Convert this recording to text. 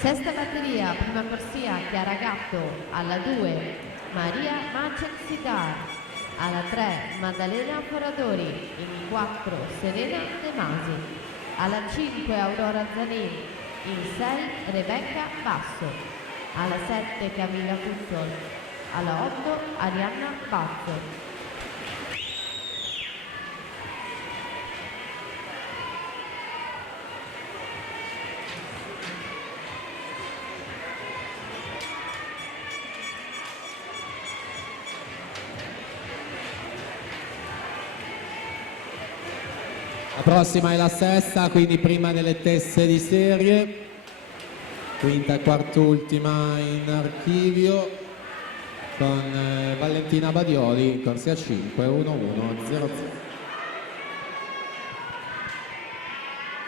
Sesta batteria, prima corsia Chiara Gatto, alla 2 Maria Macek Sigar, alla 3 Maddalena Foradori, in 4 Serena De Masi, alla 5 Aurora Zanin, in 6 Rebecca Basso, alla 7 Camilla Fussol, alla 8 Arianna Bazzo. La prossima è la sesta, quindi prima delle teste di serie, quinta e quart'ultima in archivio con Valentina Badioli, corsia 5, 1-1-0-0.